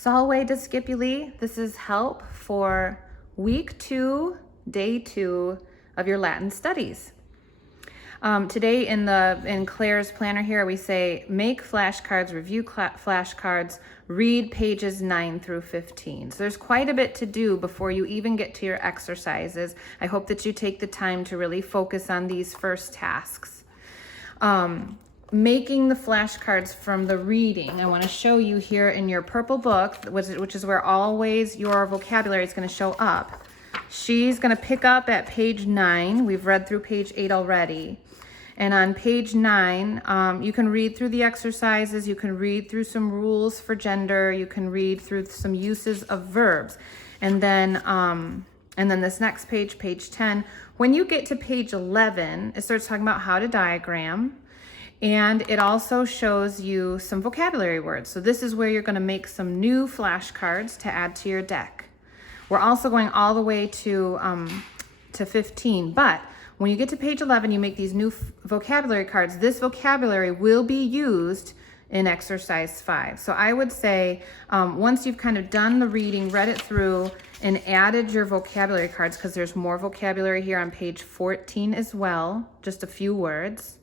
Salve discipuli. This is help for week 2, day 2 of your Latin studies. Today in Claire's planner here, we say make flashcards, review flashcards, read pages 9 through 15. So there's quite a bit to do before you even get to your exercises. I hope that you take the time to really focus on these first tasks. Making the flashcards from the reading, I want to show you here in your purple book, which is where always your vocabulary is going to show up. She's going to pick up at page 9. We've read through page 8 already. And on page 9, you can read through the exercises, you can read through some rules for gender, you can read through some uses of verbs. And then this next page, page 10, when you get to page 11, it starts talking about how to diagram. And it also shows you some vocabulary words. So this is where you're going to make some new flashcards to add to your deck. We're also going all the way to 15, but when you get to page 11, you make these new vocabulary cards. This vocabulary will be used in exercise 5. So I would say once you've kind of done the reading, read it through, and added your vocabulary cards, because there's more vocabulary here on page 14 as well, just a few words.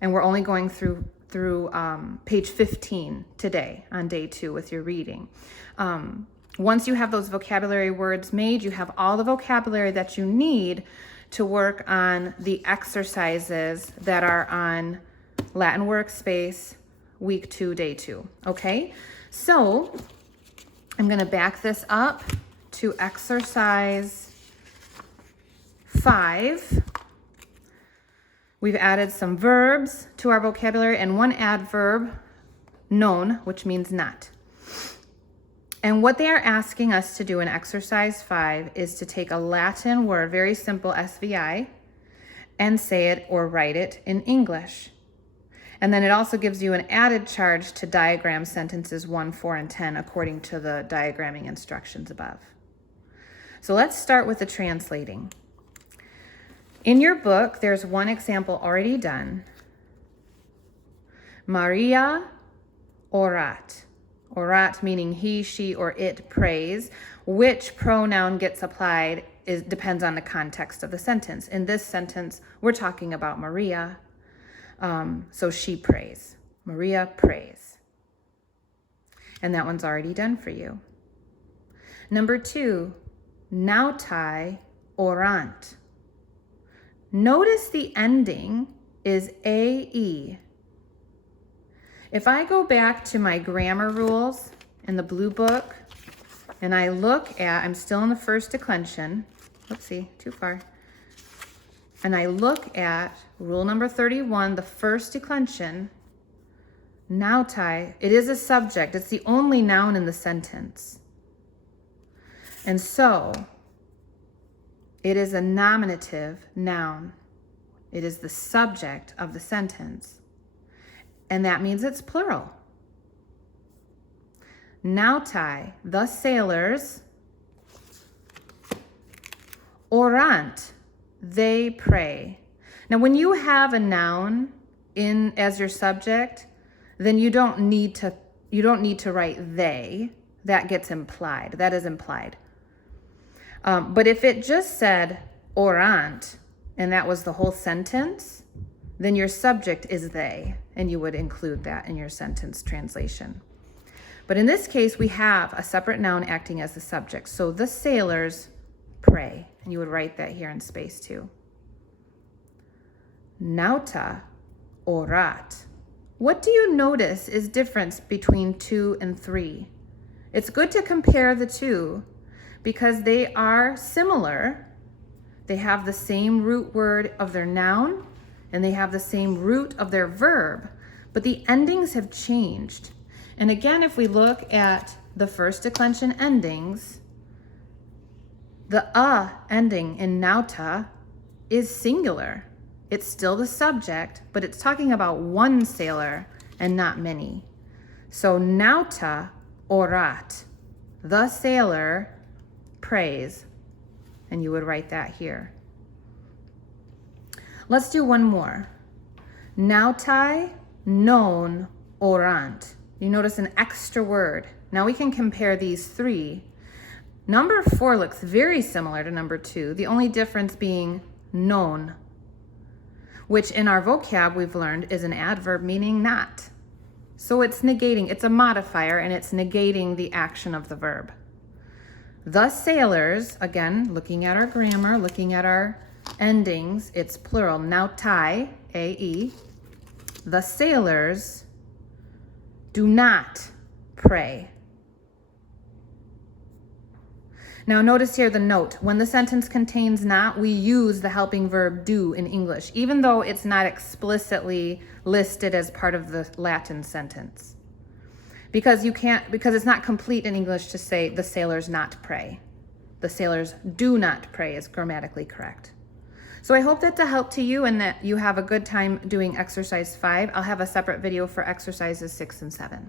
And we're only going through page 15 today on day 2 with your reading. Once you have those vocabulary words made, you have all the vocabulary that you need to work on the exercises that are on Latin Workspace week 2, day 2. Okay, so I'm going to back this up to exercise 5. We've added some verbs to our vocabulary and one adverb, non, which means not. And what they are asking us to do in exercise 5 is to take a Latin word, very simple SVI, and say it or write it in English. And then it also gives you an added charge to diagram sentences 1, 4, and 10 according to the diagramming instructions above. So let's start with the translating. In your book, there's one example already done. Maria orat. Orat meaning he, she, or it prays. Which pronoun gets applied depends on the context of the sentence. In this sentence, we're talking about Maria. So she prays. Maria prays. And that one's already done for you. Number 2, nautai orant. Notice the ending is AE. If I go back to my grammar rules in the blue book, and I look at, I'm still in the first declension, oopsie, too far, and I look at rule number 31, the first declension, nautai, it is a subject, it's the only noun in the sentence. And so, it is a nominative noun. It is the subject of the sentence. And that means it's plural. Nautai, the sailors, orant, they pray. Now when you have a noun in as your subject, then you don't need to write they. That gets implied. That is implied. But if it just said orant, and that was the whole sentence, then your subject is they, and you would include that in your sentence translation. But in this case, we have a separate noun acting as the subject. So the sailors pray, and you would write that here in space too. Nauta orat. What do you notice is difference between 2 and 3? It's good to compare the two because they are similar. They have the same root word of their noun and they have the same root of their verb, but the endings have changed. And again, if we look at the first declension endings, the ending in nauta is singular. It's still the subject, but it's talking about one sailor and not many. So nauta orat, the sailor prays, and you would write that here. Let's do one more. Nautai non orant. You notice an extra word. Now we can compare these three. Number 4 looks very similar to number 2, the only difference being known, which in our vocab we've learned is an adverb meaning not. So it's negating, it's a modifier, and it's negating the action of the verb. The sailors, again, looking at our grammar, looking at our endings, it's plural. Nautai, A-E. The sailors do not pray. Now notice here the note. When the sentence contains not, we use the helping verb do in English, even though it's not explicitly listed as part of the Latin sentence. Because it's not complete in English to say the sailors not pray. The sailors do not pray is grammatically correct. So I hope that's a help to you and that you have a good time doing exercise 5. I'll have a separate video for exercises 6 and 7.